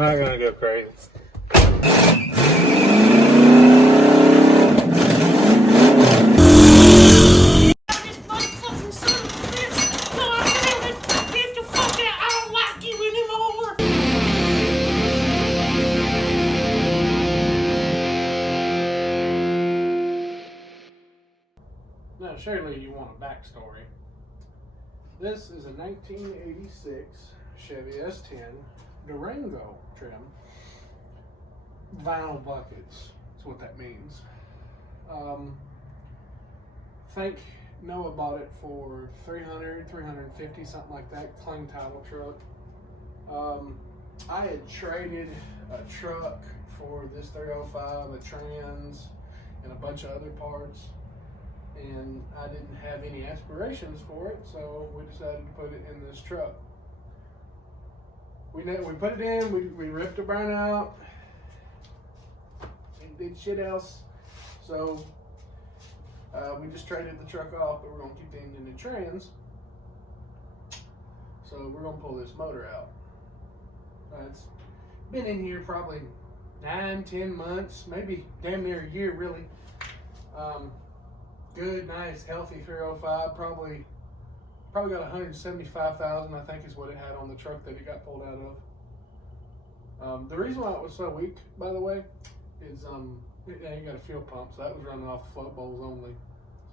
I'm not gonna go crazy. Now, surely you want a backstory. This is a 1986 Chevy S10 Durango trim. Vinyl buckets, that's what that means. Think Noah bought it for $300, $350, something like that, clean title truck. I had traded a truck for this 305, a trans, and a bunch of other parts. And I didn't have any aspirations for it, so we decided to put it in this truck. We put it in, we ripped the burnout, and did shit else. So we just traded the truck off, but we're gonna keep the engine and trans. So we're gonna pull this motor out. It's been in here probably 9-10 months, maybe damn near a year really. Good, nice, healthy 305. Probably got 175,000, I think, is what it had on the truck that it got pulled out of. The reason why it was so weak, by the way, is it ain't got a fuel pump, so that was running off the float bowls only.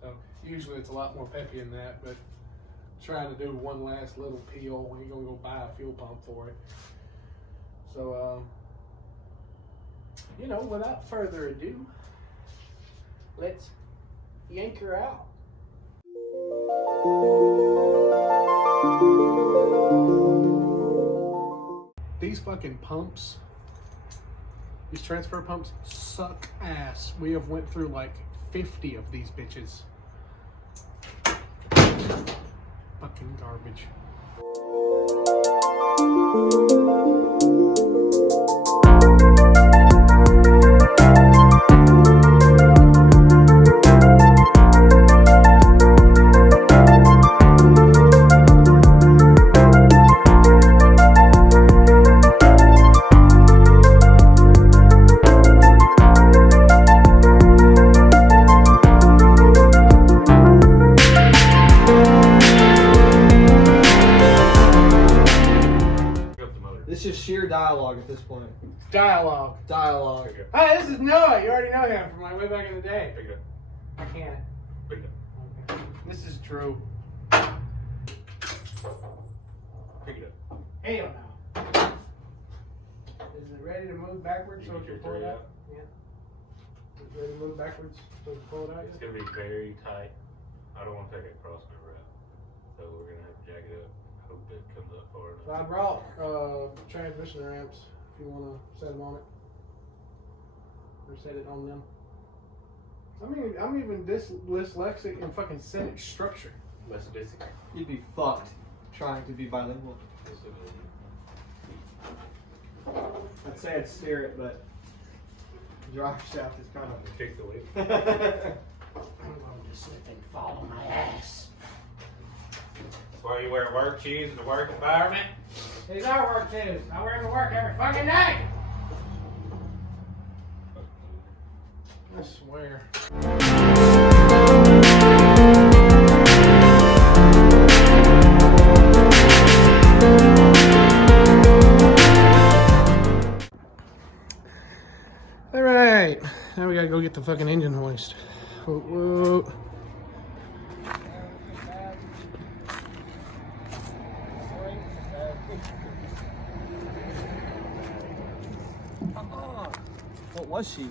So usually it's a lot more peppy than that, but trying to do one last little peel when you're gonna go buy a fuel pump for it. So you know, without further ado, let's yank her out. These fucking pumps, these transfer pumps suck ass. We have went through like 50 of these bitches. Fucking garbage. Sheer dialogue at this point. Dialogue. Dialogue. Hi, this is Noah. You already know him from like way back in the day. Pick it up. I can't. Pick it up. Okay. This is true. Pick it up. Hell no. Is it ready to move backwards so we can pull it out? Yeah. Is it ready to move backwards so we can pull it out? It's gonna be very tight. I don't want to take it across my route, so we're gonna have to jack it up. Hope it comes up far enough. So I brought transmission ramps if you want to set them on it. Or set it on them. I mean, I'm even dyslexic and fucking Senate structure. Less basic. You'd be fucked trying to be bilingual. I'd say I'd steer it, but drive shaft is kind of Kick the weight. I'm going to slip and fall on my ass. That's why you wear work shoes in the work environment. These are work shoes. I wear them to work every fucking day. I swear. All right, now we gotta go get the fucking engine hoist. Whoa, whoa. What was she?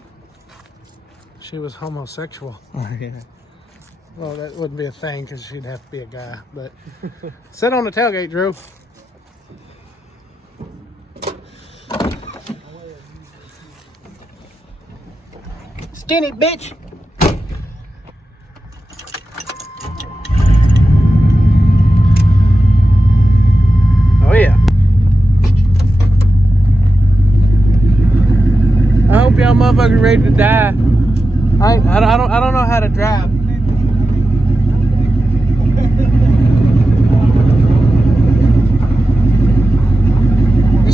She was homosexual. Oh, yeah. Well, that wouldn't be a thing because she'd have to be a guy. But sit on the tailgate, Drew. Skinny bitch. Oh yeah. I hope y'all motherfuckers ready to die. I don't know how to drive.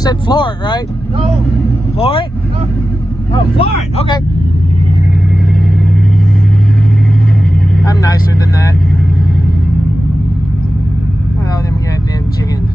said floor it, right? No. Floor it? No. Oh, floor it. Okay. I'm nicer than that. Oh, them goddamn chickens.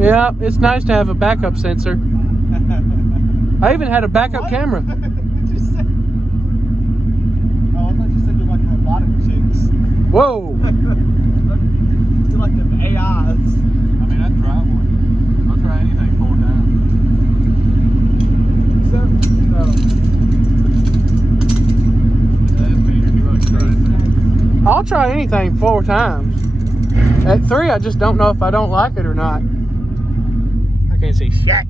Yeah, it's nice to have a backup sensor. I even had a backup camera. What did you say? Oh, I thought you said you like robotic chicks. Whoa! You like them AIs. I mean, I'd try one. I'll try anything 4 times. I'll try anything 4 times. At 3, I just don't know if I don't like it or not. I can't see shit.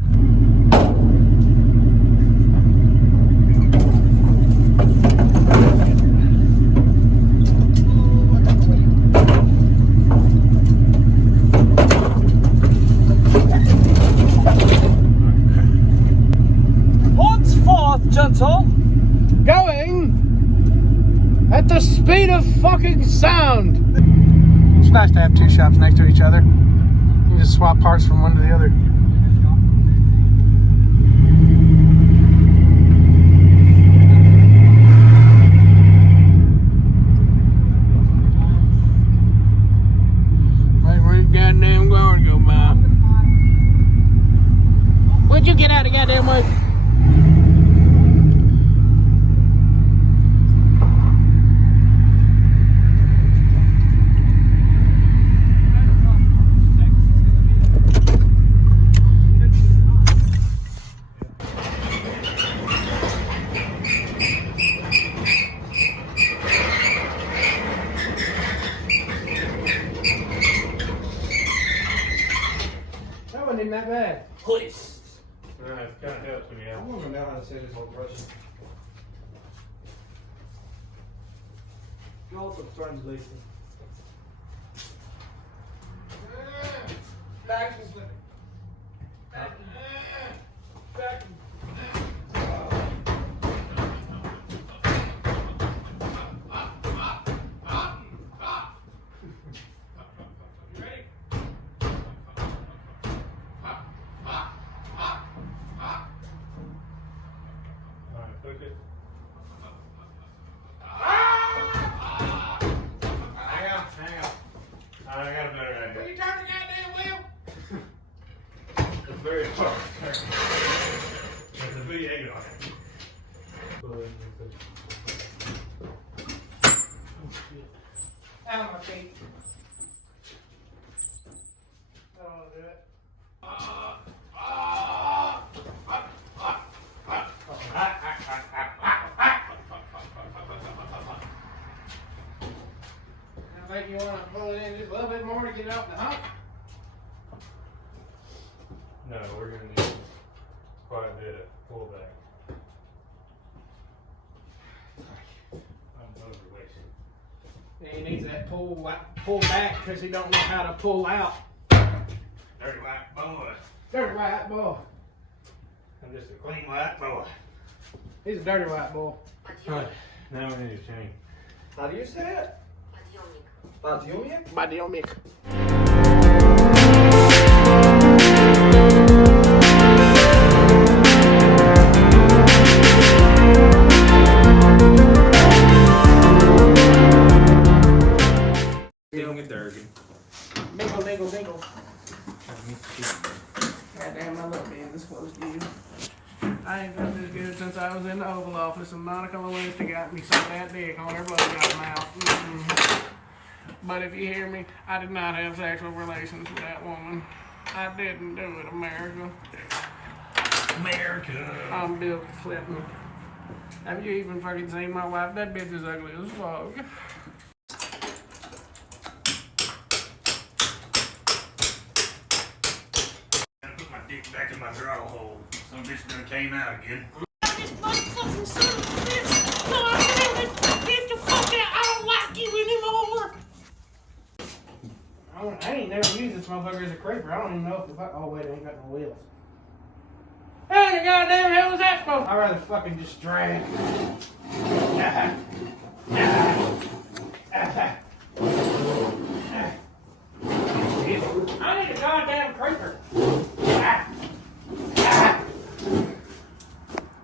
Once forth, gentle. Going at the speed of fucking sound. It's nice to have 2 shops next to each other. You can just swap parts from one to the other. Like where your goddamn guard go by? Would you get out of goddamn way? That wasn't even that bad. Please. It kind of helps when you I have. want to know how to say this whole Russian. Go to translation. Back. Push it. Hang on. I got a better idea. Will you turn the goddamn wheel? It's very hard. There's a big egg on it. Out of my feet. That'll do it. I think you want to pull it in just a little bit more to get it out the hump. No, we're going to need quite a bit of pullback. I'm overweight. Yeah, he needs that pull back because he don't know how to pull out. Dirty white boy. Dirty white boy. I'm just a clean white boy. He's a dirty white boy. Alright, now we need to change. How do you say it? Подъемник. Подъемник. Dingle, dingle, dingle. Goddamn, I love being this close to you. I ain't felt this good since I was in the Oval Office and Monica Lewinsky got me some of that dick on her blowjob mouth. But if you hear me, I did not have sexual relations with that woman. I didn't do it, America. America. I'm Bill Clinton. Have you even fucking seen my wife? That bitch is ugly as fuck. Put my dick back in my draw hole. Some bitch done came out again. This fucking son of a bitch! No, I can't. motherfucker is a creeper. I don't even know if the fuck. Oh wait, it ain't got no wheels. How the goddamn hell was that supposed? I'd rather fucking just drag. I need a goddamn creeper.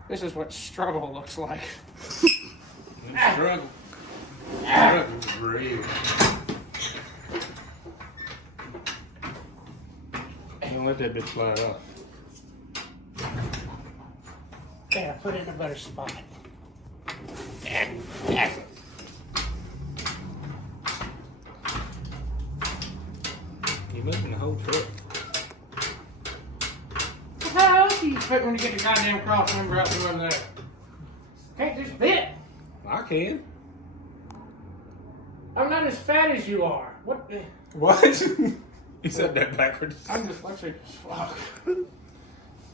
This is what struggle looks like. Struggle. Struggle's real. Don't let that bitch slide off. Yeah, put it in a better spot. You're moving the whole truck. How else do you expect when you get your goddamn cross member out the one there? Can't just fit. I can. I'm not as fat as you are. What? What? You said that backwards. I'm dyslexic as fuck.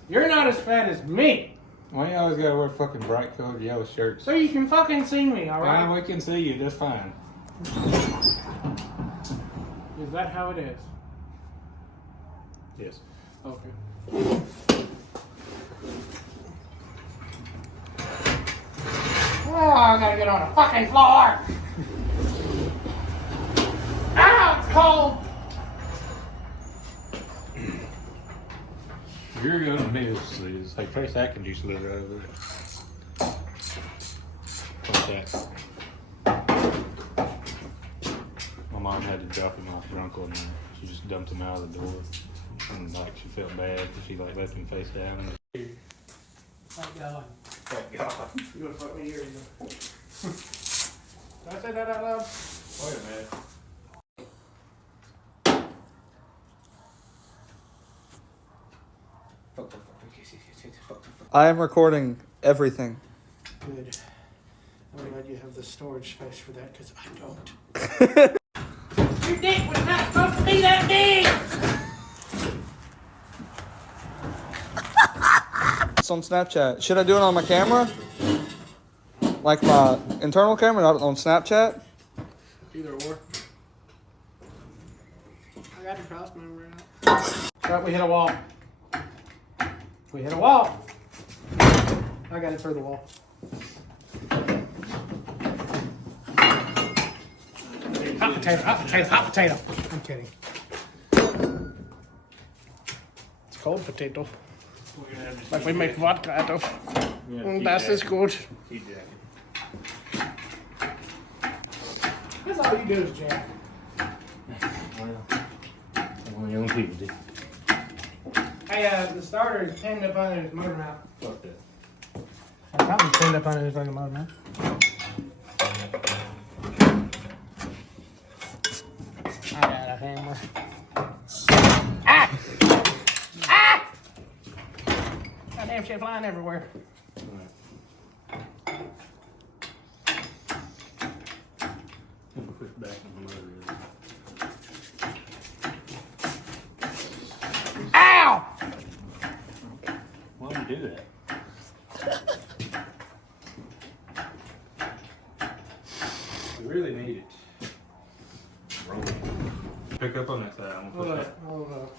You're not as fat as me. Why you always gotta wear fucking bright colored yellow shirts? So you can fucking see me, alright? We can see you, that's fine. Is that how it is? Yes. Okay. Oh, I gotta get on the fucking floor! Ow, it's cold! You're gonna miss this. Hey, Trace Atkins used to live right over there. What's that? My mom had to drop him off drunk one night. She just dumped him out of the door. And like she felt bad because she like left him face down. Thank God. Thank God. You would fuck me here, you know. Did I say that out loud? Wait a minute. I am recording everything. Good. I'm glad you have the storage space for that, because I don't. Your dick was not supposed to be that big! It's on Snapchat. Should I do it on my camera? Like my internal camera, not on Snapchat? Either or. I got your cross member out. Right, we hit a wall. We hit a wall. I got it through the wall. Hot potato, hot potato, hot potato. I'm kidding. It's cold potato. Like we make vodka out of. That is good. That's all you do is jack. Only young people do. Hey, the starter is pinned up under his motor mount. Fuck that. Something's pinned up under his fucking motor mount. I got a hammer. Ah! Ah! Goddamn shit flying everywhere. Push back on the motor. Ow! Why would you do that? You really need it. Roll. Pick up on that side. I'm gonna push that. Hold up.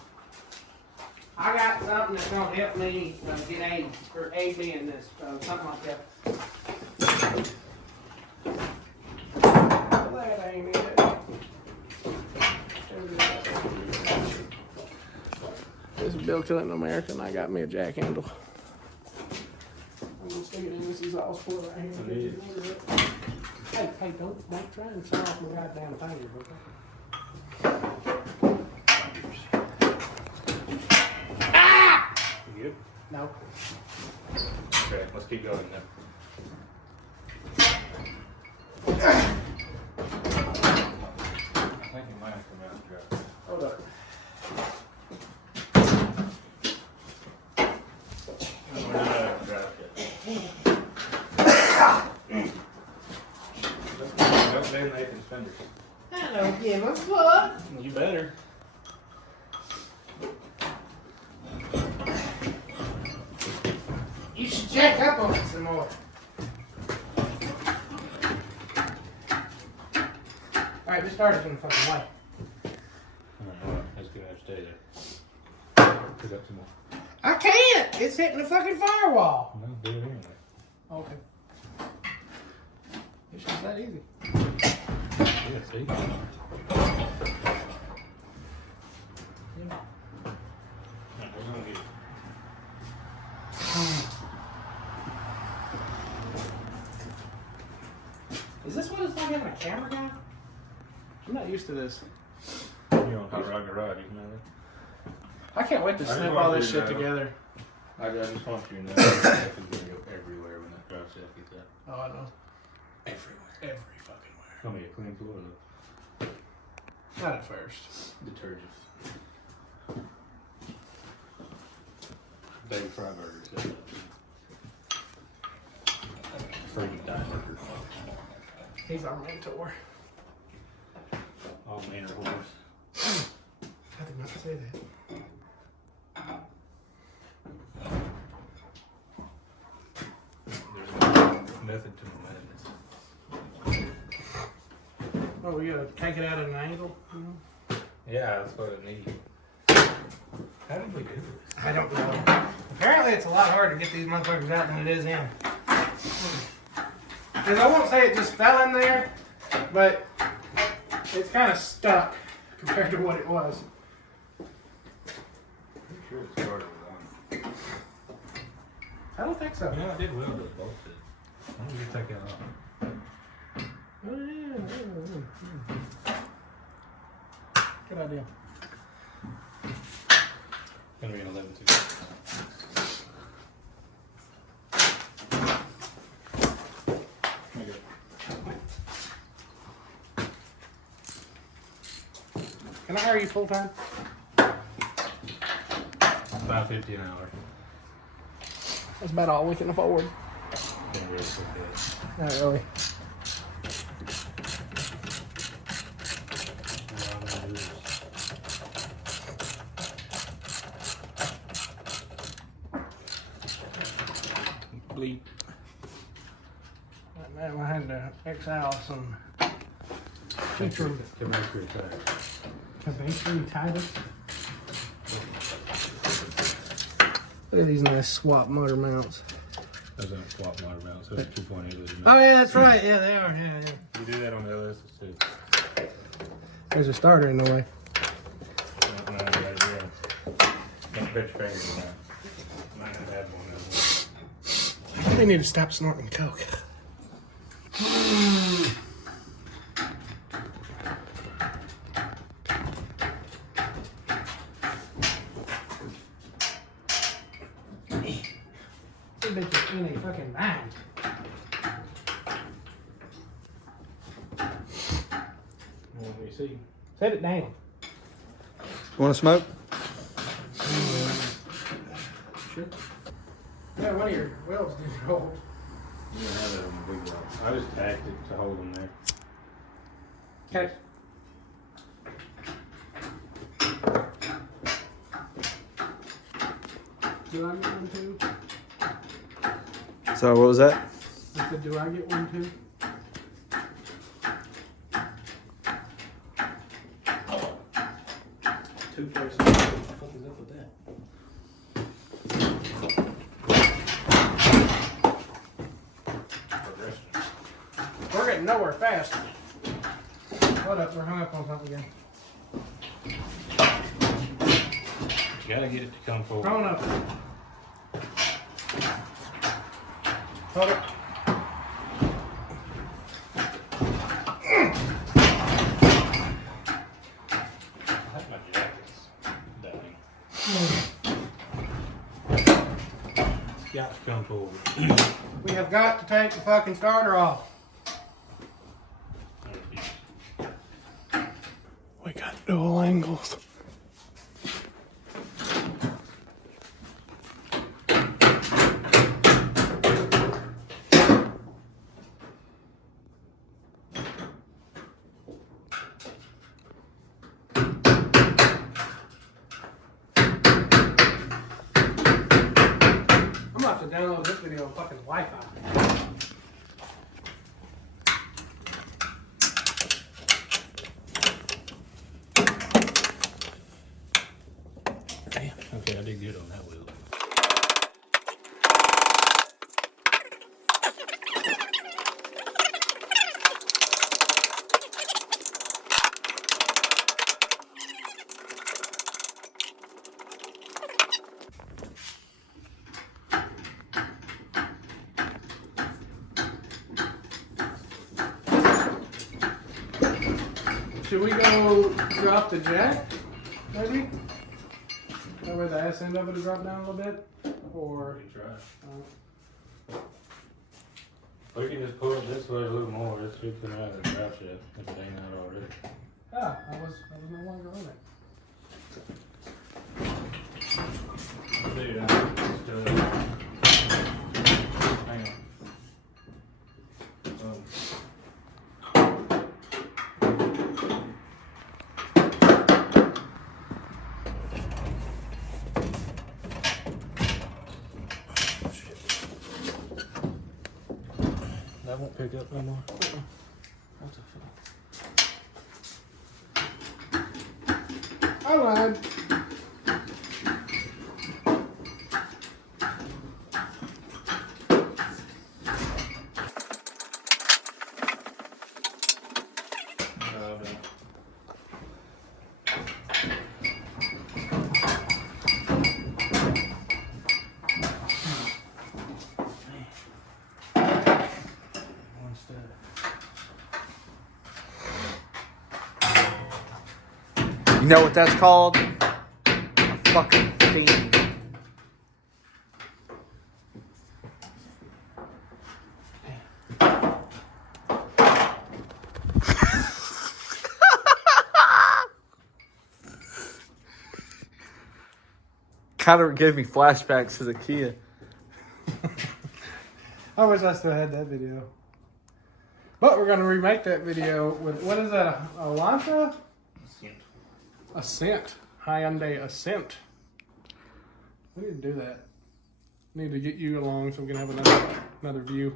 I got something that's gonna help me get AIDS, or aid me in this, something like that. That ain't it. This is Bill Clinton American. I got me a jack handle. I'm gonna stick it in this exhaust port right here. Hey, don't try and saw off my goddamn finger, Ah! You good? No. Okay, let's keep going then. I think it might have come out and dropped. Hold up. Where did I drop it? Don't name Nathan's fingers. I don't give a fuck. You better. You should jack up on it some more. Alright, just start it from the fucking way. Alright, that's gonna have to stay there. got some more. I can't. It's hitting the fucking firewall. No, do it anyway. Okay. It's just that easy. Yeah, see? Yeah. Alright, we're gonna get it. Is this what it's like having a camera guy? I'm not used to this. You on Hot Rocket Ride, you know that? I can't wait to just snip want all you this to shit know. together. I just want you to know that stuff is gonna go everywhere when that drive shaft gets out. Oh, I know. Everywhere. Every fucking where. It's gonna be a clean floor though. Not at first. Detergent. David Fryberger said that. Free dime worker. He's our mentor. All manner of horse. I did not say that. There's method to my madness. Oh, we gotta take it out at an angle? Yeah, that's what it needs. How did we do this? I don't know. Apparently it's a lot harder to get these motherfuckers out than it is in. Because I won't say it just fell in there, but it's kind of stuck compared to what it was. I'm sure it started with one. I don't think so. Yeah, I did well with it, both did. I'm gonna take that off. Good idea. Gonna be an 11 too. Can I hire you full time? $5.50 an hour. That's about all we can afford. Been real so good. Not really. Bleep. Man, I had to X out some feature Cabinetry tire. cabinetry titles. Look at these nice swap motor mounts. Those aren't swap motor mounts. Those are 2.8 liter. Oh yeah, that's right. Yeah, they are. Yeah, yeah. You do that on the LS too. There's a starter in the way. No, right there. Don't bet your fingers on that. Might have had one of those. I think they need to stop snorting coke. This bitch is in a fucking bag. Well, we see. Set it down. You want to smoke? Sure. Yeah, one of your welds did roll. You don't have that on the big rock. I just tacked it to hold them there. Okay. Do I get one too? So what was that? I said, do I get one too? Two first. What the fuck is up with that? We're getting nowhere fast. Hold up, we're hung up on something again. You gotta get it to come forward. Hold up. Hold it. I think my jacket's dying. It's got to come forward. We have got to take the fucking starter off. We got dual angles. I'm gonna have to download this video on fucking Wi-Fi. Okay, I did good. Should we go drop the jack? Maybe? That way the ass end of it will drop down a little bit? Or. We try. We can just pull it this way a little more. This should come out of the drive shaft if it ain't out already. Ah, I was no longer on it. Dude, I'm still. Hang on. That won't pick up no more. What the fuck? I lied. You know what that's called? A fucking fiend. Kind of gave me flashbacks to the Kia. I wish I still had that video. But we're going to remake that video with, what is that, a Elantra? Ascent. Hyundai Ascent. We need to do that. Need to get you along so we can have another view.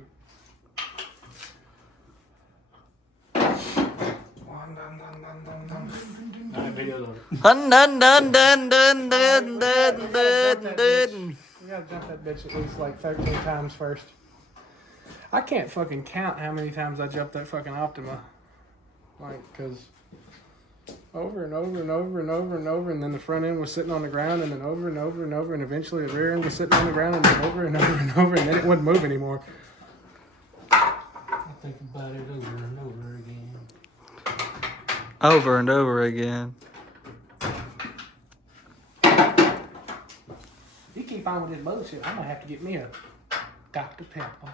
Dun dun dun dun dun dun dun dun dun. We gotta jump that bitch at least like 13 times first. I can't fucking count how many times I jumped that fucking Optima. Like, cause over and over and over and over and over, and then the front end was sitting on the ground, and then over and over and over, and eventually the rear end was sitting on the ground, and then over and over and over, and then it wouldn't move anymore. I think about it over and over again. Over and over again. You keep on with this bullshit, I'm gonna have to get me a Dr. Pepper.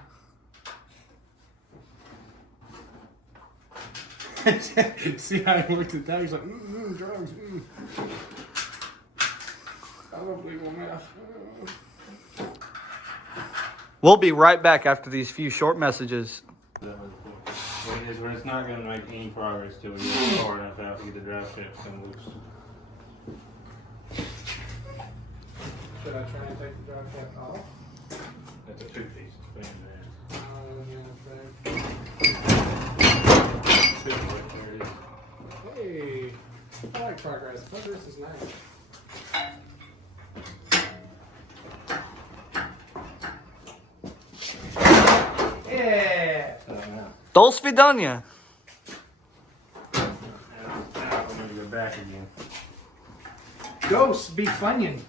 See how he looked at that? He's like, drugs. Probably will meth. We'll be right back after these few short messages. When it's not going to make any progress till we get far enough out to get the drive shaft come loose. Should I try and take the drive shaft off? That's a two-piece span there. Hey, I like progress. Progress is nice. Yeah. Do svidania. Now I'm going to go back again. Ghosts be funyin'.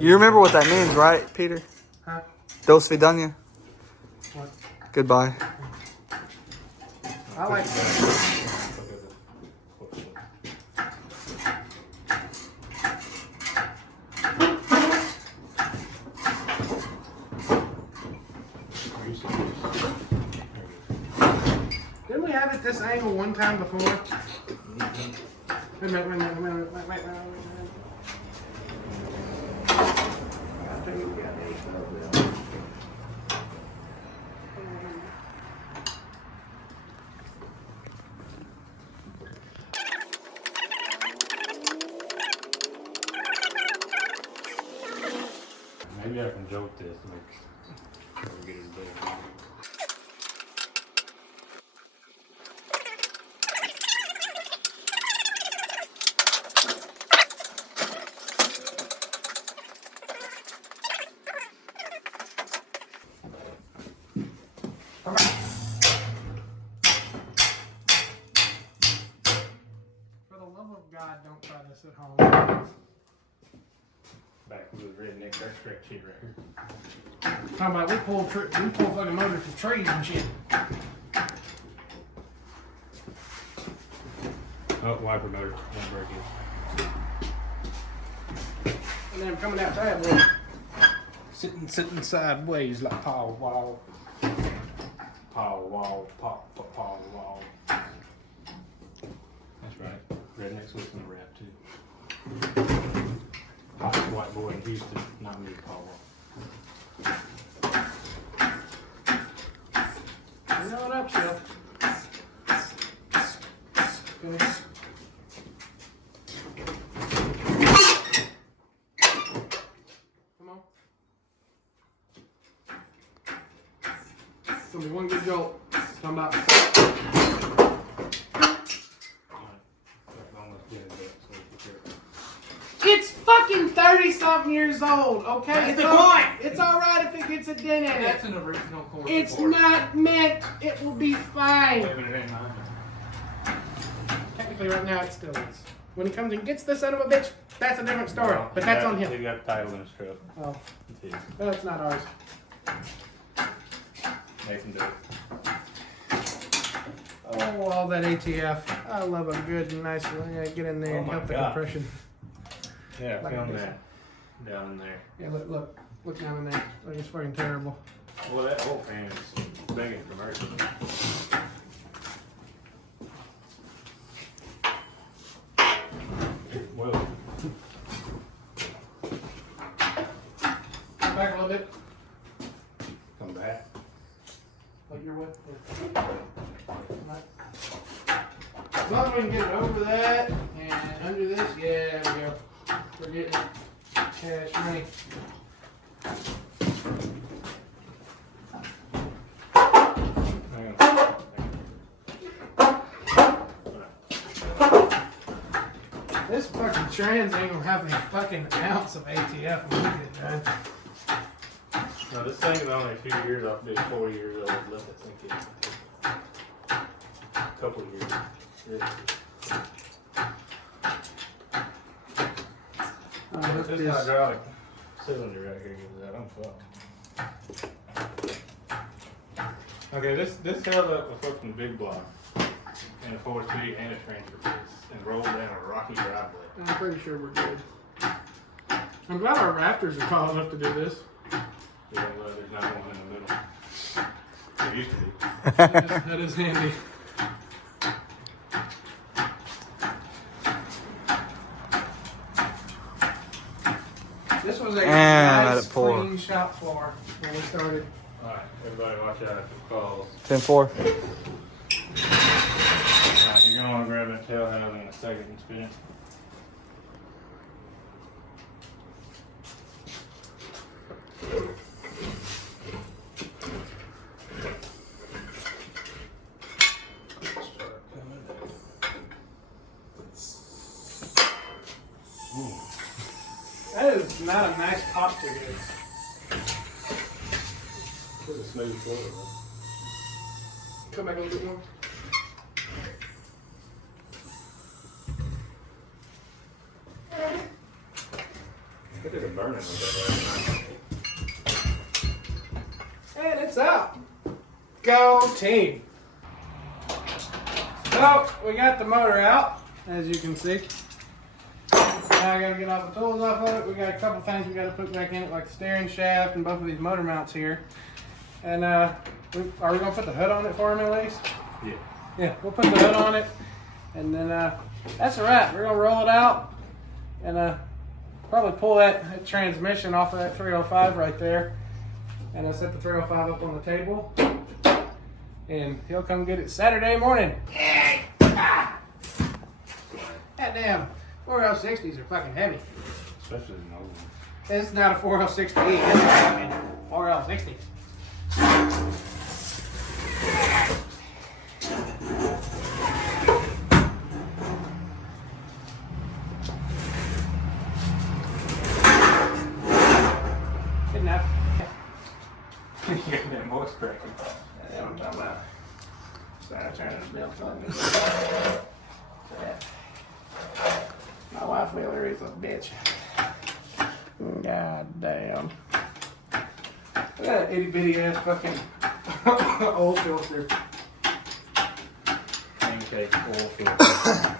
You remember what that means, right, Peter? Huh? Do svidania. What? Goodbye. I like Didn't we have it this angle one time before? Wait a minute. Maybe I can joke this. Like, we get it there. For the love of God, don't try this at home. Back with the redneck extract shit right here. Talking about we pull fucking motors from trees and shit. Oh, wiper motor. Don't break it. And then I'm coming outside, boy. Sitting sideways like Paul Wall. Paw wall, paw wall. That's right. Rednecks listen to rap too. Hottest white boy in Houston, not me, Paul Wall. You know what up, Chill? Finish. Come on. It's gonna be one good jolt. Come about. It's fucking 30-something years old, okay? That's the point. It's alright if it gets a dent in it. That's an original cord. It's not meant. It will be fine. Wait a minute, it ain't mine. Technically, right now, it still is. When he comes and gets this son of a bitch, that's a different story. But that's on him. He got the title in his truck. Oh, It's his. no, it's not ours. Nathan do it. Oh, all that ATF. I love a good, nice, get in there Oh and my help the God. compression. Yeah, Like film this. that. Down in there. Yeah, look down in there. Look, it's fucking terrible. Well, that whole fan is big and commercial. Whoa. Come back a little bit. Come back. Like you're with. As long as we can get over that and under this, yeah, there we go. We're getting cash money. Hang on. This fucking trans ain't gonna have a fucking ounce of ATF when we get done. No, this thing is only a few years off being 4 years old. Let that sink in. A couple of years. Yeah. Look This this. hydraulic cylinder right here gives that. I'm fucked. Okay, this held up a fucking big block and a 4-speed and a transfer case and rolled down a rocky driveway. I'm pretty sure we're good. I'm glad our rafters are tall enough to do this. Yeah, well, there's not one in the middle. There used to be. That is handy. This was a And let nice, it pour. clean shop floor when we started. Alright, everybody watch out for calls. 10-4. Alright, you're gonna wanna grab that tail handle in a second and spin it. That is not a nice pop to get. Put a smooth flow. Come back a little bit more. I did a burning with that right And it's out. Go team. So, we got the motor out, as you can see. Now I gotta get all the tools off of it. We got a couple things we gotta put back in it, like the steering shaft and both of these motor mounts here. And are we gonna put the hood on it for him at least? now. Yeah. Yeah, we'll put the hood on it. And then that's a wrap. We're gonna roll it out and probably pull that transmission off of that 305 right there. And I'll set the 305 up on the table. And he'll come get it Saturday morning. Goddamn, 4L60s are fucking heavy. Especially in the old one. It's not a 4L60E, it's a fucking 4L60. Good enough. You're getting that voice cracking. That's what I'm talking about. Start turning the belt on me. My wife Wheeler is a bitch. God damn. Look at that itty bitty ass fucking oil filter. Pancake oil filter.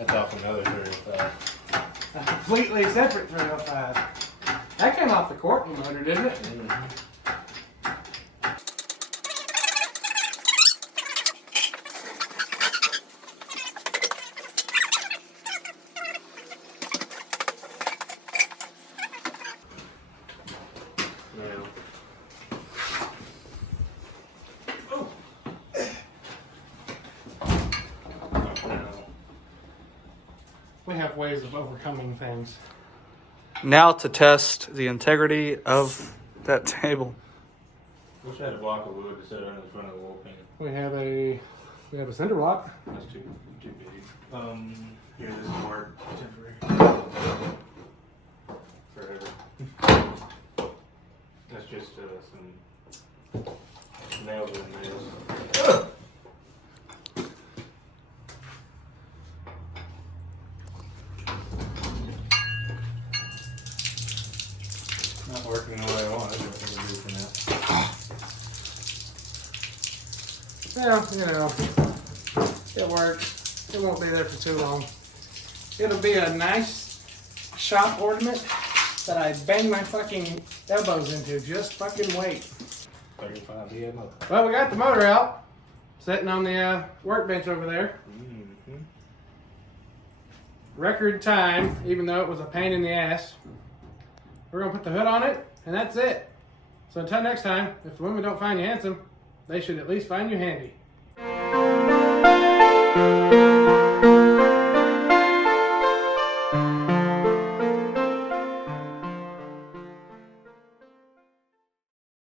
That's off another 305. A completely separate 305. That came off the Courtney motor, didn't it? Mm-hmm. We have ways of overcoming things. Now to test the integrity of that table. Wish I had a block of wood to set on the front of the wall pan. We have a cinder block. That's too big. Here, this is more temporary. Forever. That's just some nails and nails. Not working the way I want. That's what I'm gonna do for Well, now. it works. It won't be there for too long. It'll be a nice shop ornament that I bang my fucking elbows into. Just fucking wait. 35 head motor. Well, we got the motor out, sitting on the workbench over there. Mm-hmm. Record time, even though it was a pain in the ass. We're gonna put the hood on it, and that's it. So until next time, if the women don't find you handsome, they should at least find you handy.